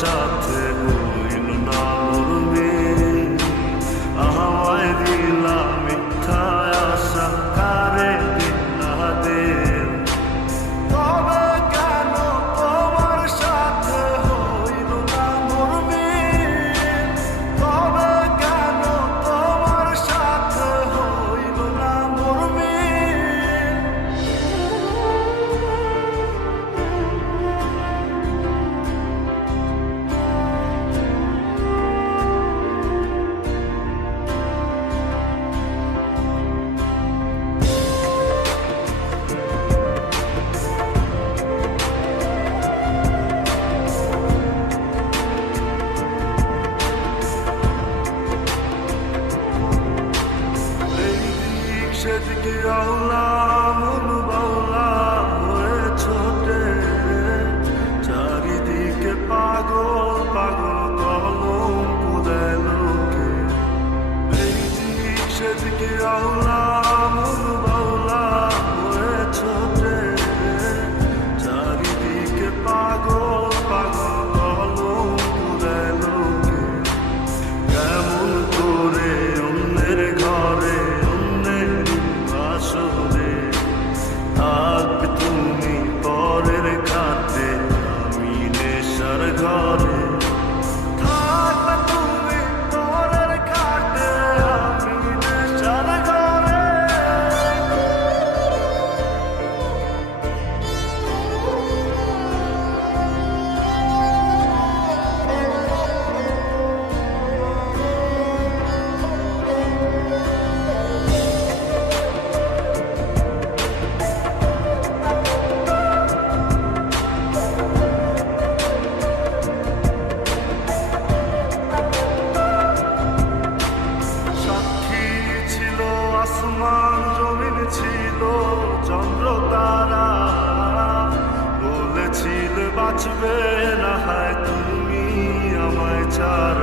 সাথে হইল না মরবে, আমায় দিলা মিথ্যা আশা কারে দিলা দে। তবে কেন তোমার সাথে হইল না মরবে, তবে কেন তোমার সাথে হইল না মরবে। সেদিকে আওলা মন বাউলা হয়ে ছোটে, চারিদিকে পাগল পাগল কলঙ্ক দেয় লোকে। এই দিক সেদিকে আওলা মন বাউলা হয়ে ছোটে, চারিদিকে পাগল পাগল কলঙ্ক দেয় লোকে। কেমন করে অন্যের ঘরে থাকবে তুমি পরের খাতে, আমি নেশার ঘরে। থাকবে তুমি পরের খাতে, আমি নেশার ঘরে। আসমান জমিন ছিল চন্দ্র তারা, বলেছিল বাঁচবে না হয় তুমি আমায় ছাড়া।